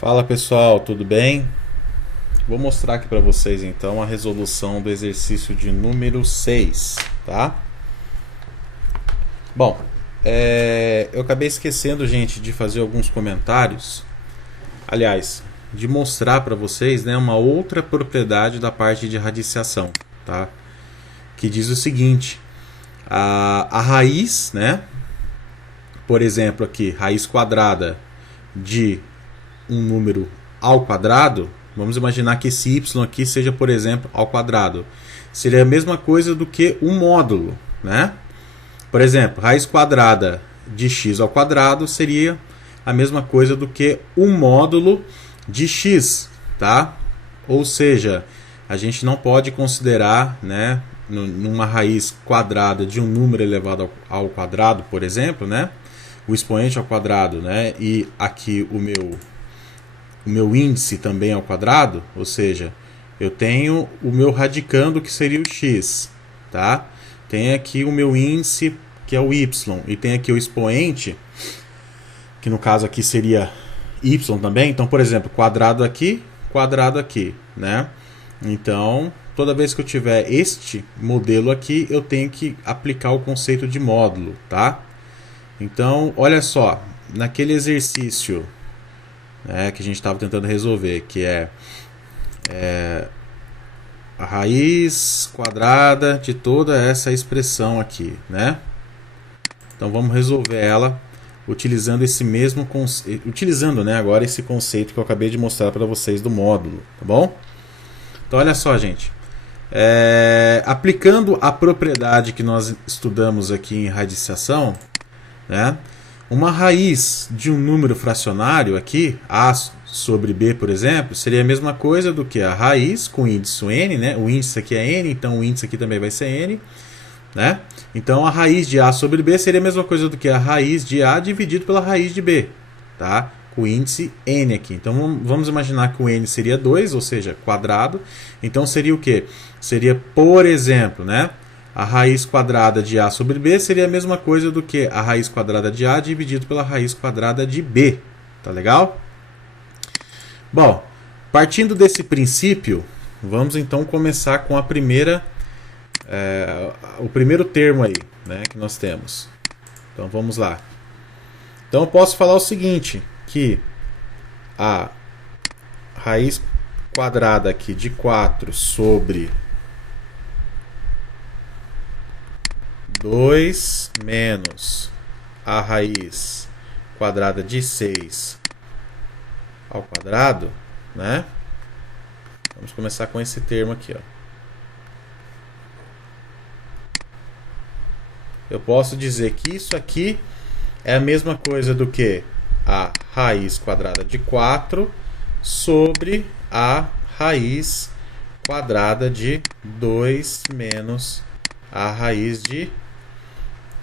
Fala pessoal, tudo bem? Vou mostrar aqui para vocês então a resolução do exercício de número 6, tá? Bom, eu acabei esquecendo, gente, de fazer alguns comentários. Aliás, de mostrar para vocês, né, uma outra propriedade da parte de radiciação, tá? Que diz o seguinte: a raiz, né? Por exemplo, aqui, raiz quadrada de um número ao quadrado, vamos imaginar que esse y aqui seja, por exemplo, ao quadrado. Seria a mesma coisa do que um módulo, né? Por exemplo, raiz quadrada de x ao quadrado seria a mesma coisa do que um módulo de x, tá? Ou seja, a gente não pode considerar, né, numa raiz quadrada de um número elevado ao quadrado, por exemplo, né, o expoente ao quadrado, né, e aqui o meu índice também ao quadrado, ou seja, eu tenho o meu radicando que seria o x, tá? Tem aqui o meu índice que é o y e tem aqui o expoente que no caso aqui seria y também. Então, por exemplo, quadrado aqui, né? Então, toda vez que eu tiver este modelo aqui, eu tenho que aplicar o conceito de módulo, tá? Então, olha só, naquele exercício que a gente estava tentando resolver, que é a raiz quadrada de toda essa expressão aqui, né? Então vamos resolver ela utilizando esse mesmo utilizando, né, agora esse conceito que eu acabei de mostrar para vocês do módulo, tá bom? Então olha só, gente, aplicando a propriedade que nós estudamos aqui em radiciação, né? Uma raiz de um número fracionário aqui, a sobre b, por exemplo, seria a mesma coisa do que a raiz com índice n, né? O índice aqui é n, então o índice aqui também vai ser n, né? Então a raiz de a sobre b seria a mesma coisa do que a raiz de a dividido pela raiz de b, tá? Com o índice n aqui. Então vamos imaginar que o n seria 2, ou seja, quadrado. Então seria o quê? Seria, por exemplo, né, a raiz quadrada de a sobre b seria a mesma coisa do que a raiz quadrada de a dividido pela raiz quadrada de b. Tá legal? Bom, partindo desse princípio, vamos então começar com a primeira, o primeiro termo aí, né, que nós temos. Então vamos lá. Então eu posso falar o seguinte, que a raiz quadrada aqui de 4 sobre 2 menos a raiz quadrada de 6 ao quadrado, né? Vamos começar com esse termo aqui, ó. Eu posso dizer que isso aqui é a mesma coisa do que a raiz quadrada de 4 sobre a raiz quadrada de 2 menos a raiz de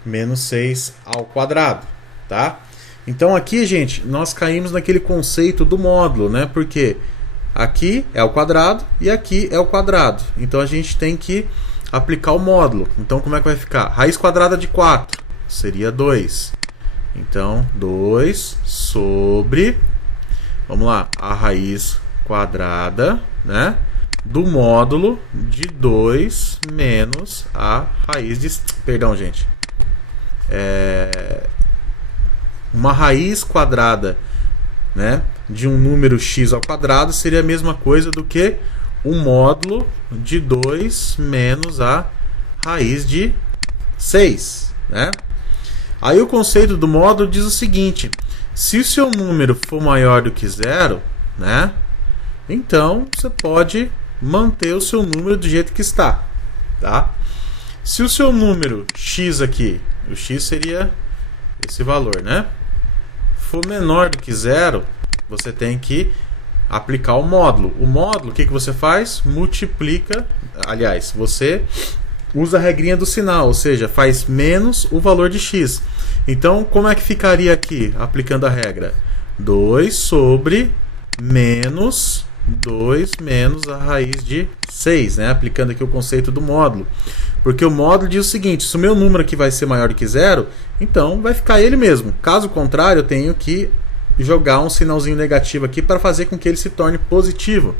menos 6 ao quadrado, tá? Então aqui, gente, nós caímos naquele conceito do módulo, né? Porque aqui é o quadrado e aqui é o quadrado. Então a gente tem que aplicar o módulo. Então como é que vai ficar? Raiz quadrada de 4 seria 2. Então 2 sobre, vamos lá, a raiz quadrada, né, do módulo de 2 menos a raiz de... Perdão, gente. Uma raiz quadrada, né, de um número x ao quadrado seria a mesma coisa do que o módulo de 2 menos a raiz de 6, né? Aí o conceito do módulo diz o seguinte: se o seu número for maior do que zero, né, então você pode manter o seu número do jeito que está, tá? Se o seu número x aqui, o x seria esse valor, né, for menor do que zero, você tem que aplicar o módulo. O módulo, o que você faz? Multiplica, aliás, você usa a regrinha do sinal, ou seja, faz menos o valor de x. Então, como é que ficaria aqui, aplicando a regra? 2 sobre menos 2 menos a raiz de 6, né? Aplicando aqui o conceito do módulo. Porque o módulo diz o seguinte: se o meu número aqui vai ser maior do que zero, então vai ficar ele mesmo. Caso contrário, eu tenho que jogar um sinalzinho negativo aqui para fazer com que ele se torne positivo.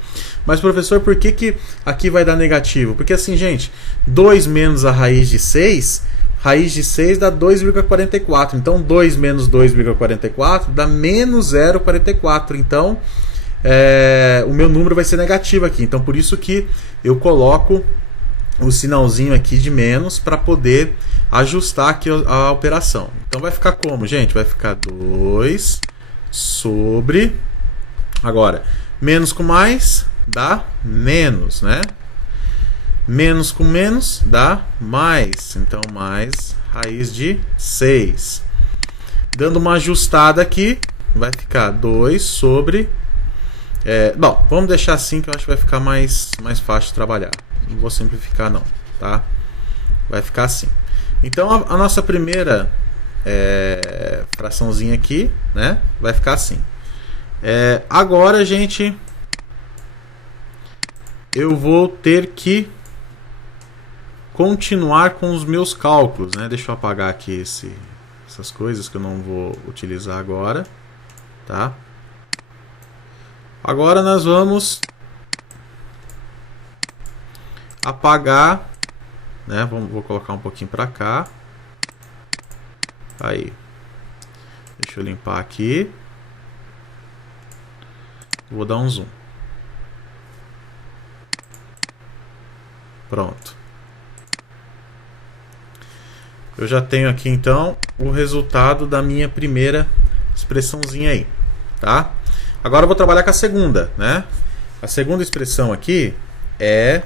Mas, professor, por que aqui vai dar negativo? Porque assim, gente, 2 menos a raiz de 6 dá 2,44. Então, 2 menos 2,44 dá menos 0,44. Então, o meu número vai ser negativo aqui. Então, por isso que eu coloco o sinalzinho aqui de menos para poder ajustar aqui a operação. Então vai ficar como, gente? Vai ficar 2 sobre... Agora, menos com mais dá menos, né? Menos com menos dá mais. Então, mais raiz de 6. Dando uma ajustada aqui, vai ficar 2 sobre... bom, vamos deixar assim que eu acho que vai ficar mais fácil de trabalhar. Não vou simplificar não, tá? Vai ficar assim. Então a nossa primeira fraçãozinha aqui, né? Vai ficar assim. Agora, gente, eu vou ter que continuar com os meus cálculos, né? Deixa eu apagar aqui essas coisas que eu não vou utilizar agora, tá? Agora nós vamos apagar, né? Vou colocar um pouquinho para cá. Aí. Deixa eu limpar aqui. Vou dar um zoom. Pronto. Eu já tenho aqui então o resultado da minha primeira expressãozinha aí, tá? Agora eu vou trabalhar com a segunda, né? A segunda expressão aqui é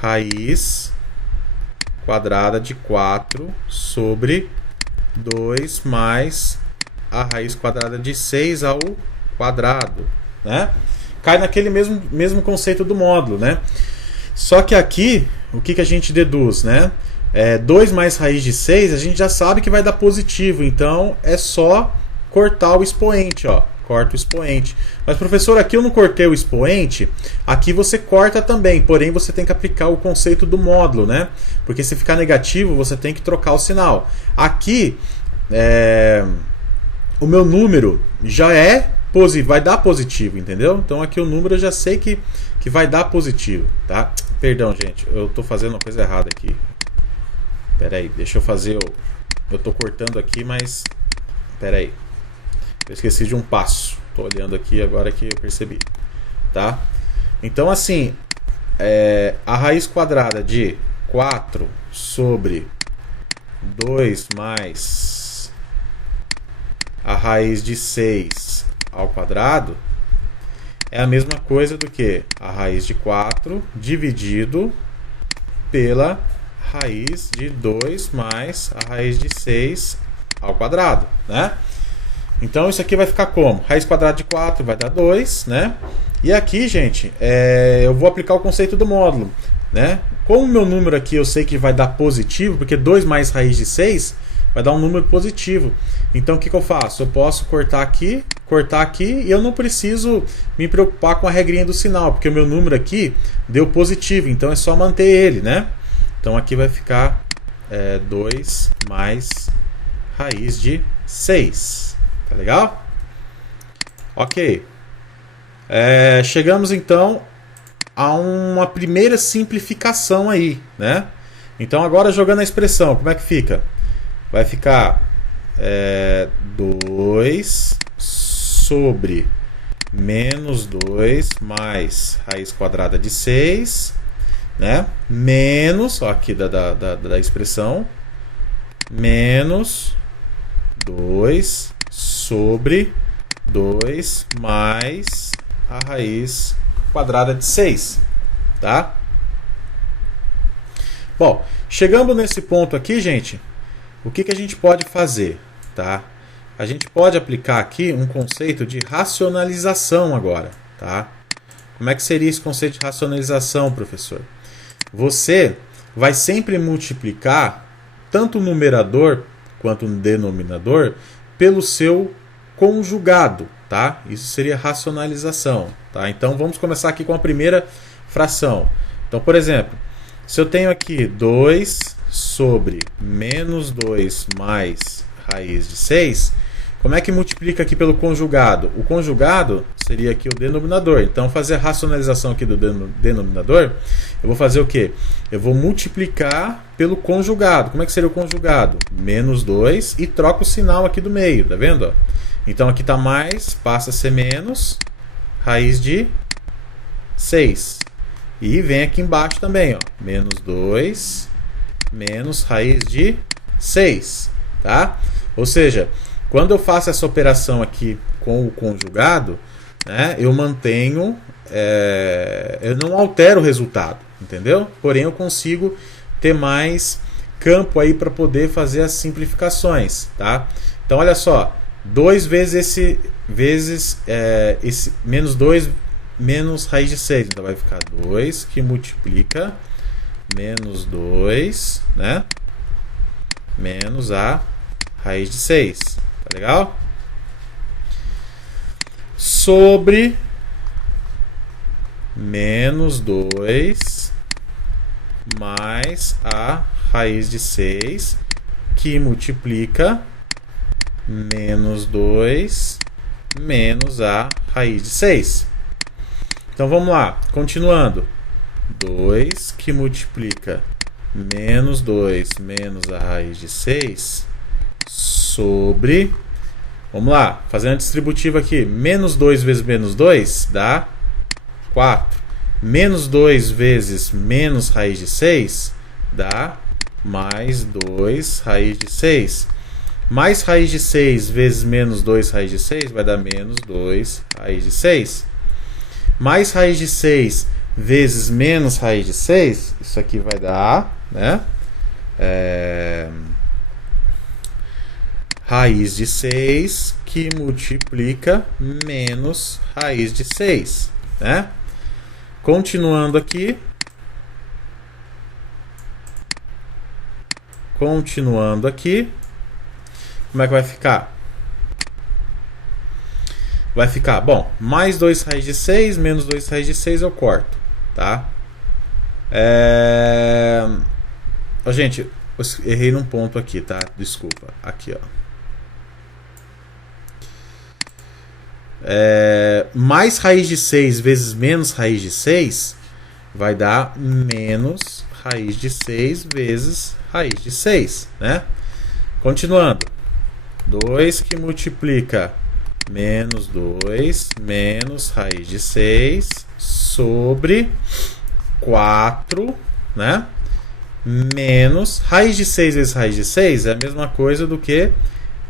raiz quadrada de 4 sobre 2 mais a raiz quadrada de 6 ao quadrado, né? Cai naquele mesmo conceito do módulo, né? Só que aqui, o que a gente deduz, né? 2 mais raiz de 6, a gente já sabe que vai dar positivo, então é só cortar o expoente, ó. Corta o expoente. Mas, professor, aqui eu não cortei o expoente. Aqui você corta também, porém você tem que aplicar o conceito do módulo, né? Porque se ficar negativo, você tem que trocar o sinal. Aqui, o meu número já vai dar positivo, entendeu? Então aqui o número eu já sei que vai dar positivo, tá? Perdão, gente, eu tô fazendo uma coisa errada aqui. Pera aí, deixa eu fazer eu tô cortando aqui, mas pera aí. Eu esqueci de um passo. Tô olhando aqui agora que eu percebi, tá? Então assim, a raiz quadrada de 4 sobre 2 mais a raiz de 6 ao quadrado é a mesma coisa do que a raiz de 4 dividido pela raiz de 2 mais a raiz de 6 ao quadrado, né? Então isso aqui vai ficar como? Raiz quadrada de 4 vai dar 2, né? E aqui, gente, eu vou aplicar o conceito do módulo, né? Como o meu número aqui eu sei que vai dar positivo, porque 2 mais raiz de 6 vai dar um número positivo. Então o que eu faço? Eu posso cortar aqui e eu não preciso me preocupar com a regrinha do sinal, porque o meu número aqui deu positivo, então é só manter ele, né? Então aqui vai ficar 2 mais raiz de 6. Tá legal? Ok. Chegamos então a uma primeira simplificação aí, né? Então agora jogando a expressão, como é que fica? Vai ficar 2 sobre menos 2 mais raiz quadrada de 6, né? Menos, ó, aqui da expressão, menos 2 sobre 2 mais a raiz quadrada de 6, tá? Bom, chegando nesse ponto aqui, gente, o que a gente pode fazer, tá? A gente pode aplicar aqui um conceito de racionalização agora, tá? Como é que seria esse conceito de racionalização, professor? Você vai sempre multiplicar tanto o numerador quanto o denominador pelo seu conjugado, tá? Isso seria racionalização, tá? Então vamos começar aqui com a primeira fração. Então, por exemplo, se eu tenho aqui 2 sobre menos 2 mais raiz de 6, Como é que multiplica aqui pelo conjugado? O conjugado seria aqui o denominador. Então, fazer a racionalização aqui do denominador, eu vou fazer o quê? Eu vou multiplicar pelo conjugado. Como é que seria o conjugado? Menos 2 e troco o sinal aqui do meio, tá vendo? Ó? Então, aqui está mais, passa a ser menos, raiz de 6. E vem aqui embaixo também, ó, menos 2, menos raiz de 6, tá? Ou seja, quando eu faço essa operação aqui com o conjugado, né, eu mantenho, eu não altero o resultado, entendeu? Porém, eu consigo ter mais campo aí para poder fazer as simplificações, tá? Então, olha só, 2 vezes esse menos 2 menos raiz de 6. Então, vai ficar 2 que multiplica menos 2, né? Menos a raiz de 6. Tá legal? Sobre menos 2 mais a raiz de 6 que multiplica menos 2 menos a raiz de 6. Então vamos lá, continuando. 2 que multiplica menos 2 menos a raiz de 6 sobre... Vamos lá, fazendo a distributiva aqui. Menos 2 vezes menos 2 dá 4. Menos 2 vezes menos raiz de 6 dá mais 2 raiz de 6. Mais raiz de 6 vezes menos 2 raiz de 6 vai dar menos 2 raiz de 6. Mais raiz de 6 vezes menos raiz de 6, isso aqui vai dar, né? Raiz de 6 que multiplica menos raiz de 6, né? Continuando aqui. Continuando aqui. Como é que vai ficar? Vai ficar, bom, mais 2 raiz de 6, menos 2 raiz de 6 eu corto, tá? Gente, eu errei num ponto aqui, tá? Desculpa, aqui, ó. Mais raiz de 6 vezes menos raiz de 6 vai dar menos raiz de 6 vezes raiz de 6, né? Continuando. 2 que multiplica menos 2 menos raiz de 6 sobre 4, né? Menos raiz de 6 vezes raiz de 6 é a mesma coisa do que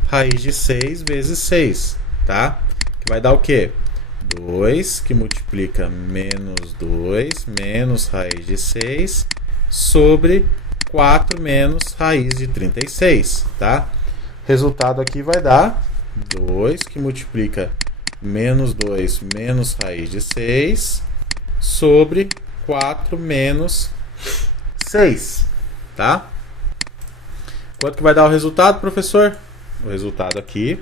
raiz de 6 vezes 6, tá? Que vai dar o quê? 2 que multiplica menos 2 menos raiz de 6 sobre 4 menos raiz de 36, tá? Resultado aqui vai dar 2 que multiplica menos 2 menos raiz de 6 sobre 4 menos 6, tá? Quanto que vai dar o resultado, professor? O resultado aqui,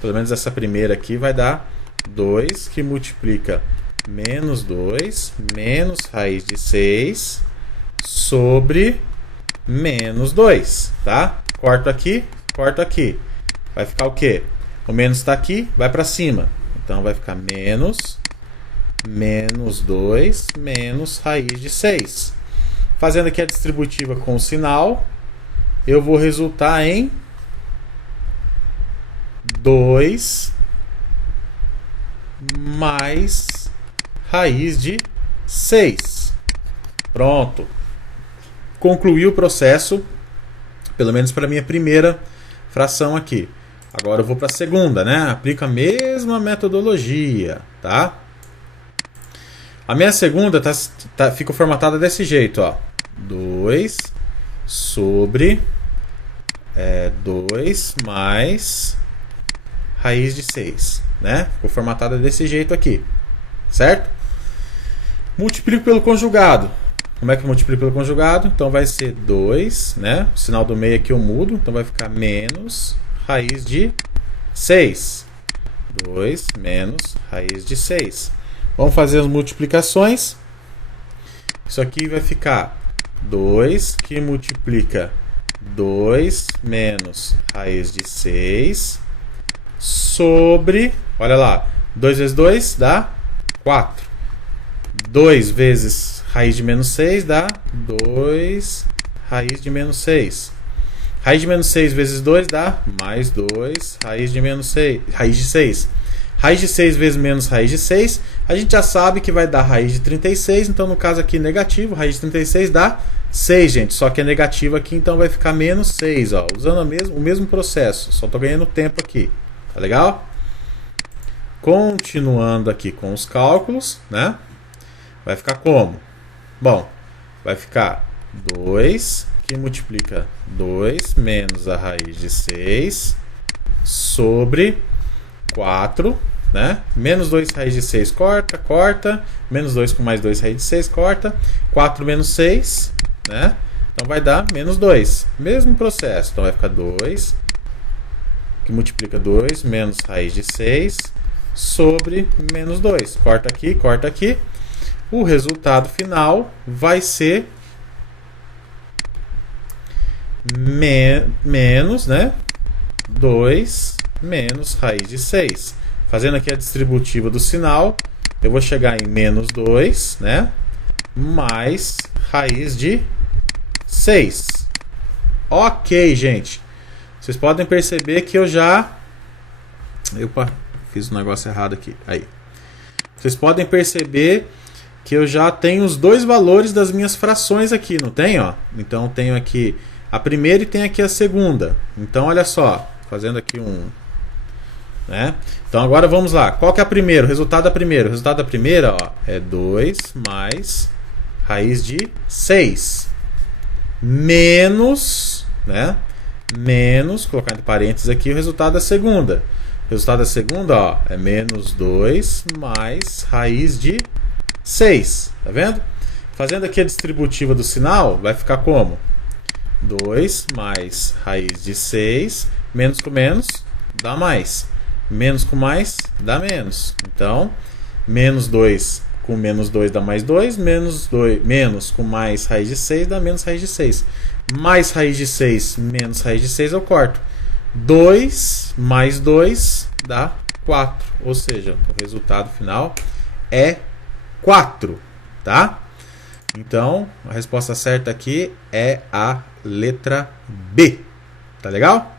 pelo menos essa primeira aqui, vai dar 2 que multiplica menos 2 menos raiz de 6 sobre menos 2, tá? Corto aqui, corto aqui. Vai ficar o quê? O menos está aqui, vai para cima. Então vai ficar menos 2 menos raiz de 6. Fazendo aqui a distributiva com o sinal, eu vou resultar em 2 mais raiz de 6. Pronto. Concluí o processo, pelo menos para a minha primeira fração aqui. Agora eu vou para a segunda, né? Aplico a mesma metodologia, tá? A minha segunda fica formatada desse jeito, ó. 2 sobre 2 mais raiz de 6, né? Ficou formatada desse jeito aqui, certo? Multiplico pelo conjugado. Como é que eu multiplico pelo conjugado? Então vai ser 2, né? O sinal do meio aqui eu mudo, então vai ficar menos raiz de 6. 2 menos raiz de 6. Vamos fazer as multiplicações. Isso aqui vai ficar 2 que multiplica 2 menos raiz de 6 sobre, olha lá, 2 vezes 2 dá 4. 2 vezes raiz de menos 6 dá 2 raiz de menos 6. Raiz de menos 6 vezes 2 dá mais 2 raiz de menos 6. Raiz de 6. Raiz de 6 vezes menos raiz de 6, a gente já sabe que vai dar raiz de 36, então no caso aqui negativo, raiz de 36 dá 6, gente, só que é negativo aqui, então vai ficar menos 6, ó, usando o mesmo processo, só estou ganhando tempo aqui, tá legal? Continuando aqui com os cálculos, né? Vai ficar como? Bom, vai ficar 2, que multiplica 2 menos a raiz de 6 sobre 4, né? Menos 2 raiz de 6 corta, corta. Menos 2 com mais 2 raiz de 6 corta. 4 menos 6, né? Então vai dar menos 2. Mesmo processo. Então vai ficar 2, que multiplica 2 menos raiz de 6 sobre menos 2. Corta aqui, corta aqui. O resultado final vai ser menos, né? 2 menos raiz de 6. Fazendo aqui a distributiva do sinal, eu vou chegar em menos 2, né? Mais raiz de 6. Ok, gente. Vocês podem perceber que eu já... Opa, fiz um negócio errado aqui. Aí. Vocês podem perceber que eu já tenho os dois valores das minhas frações aqui, não tem? Ó? Então tenho aqui a primeira e tenho aqui a segunda. Então olha só, fazendo aqui um... né? Então agora vamos lá. Qual que é a primeira? O resultado da primeira. O resultado da primeira, ó, é 2 mais raiz de 6. Menos, né? Menos, colocar entre parênteses aqui, o resultado da segunda. O resultado da segunda, ó, é menos 2 mais raiz de 6. Tá vendo? Fazendo aqui a distributiva do sinal, vai ficar como? 2 mais raiz de 6, menos com menos, dá mais. Menos com mais, dá menos. Então, menos 2 com menos 2 dá mais 2, menos com mais raiz de 6 dá menos raiz de 6. Mais raiz de 6 menos raiz de 6 eu corto. 2 mais 2 dá 4. Ou seja, o resultado final é 4. Tá? Então, a resposta certa aqui é a letra B. Tá legal?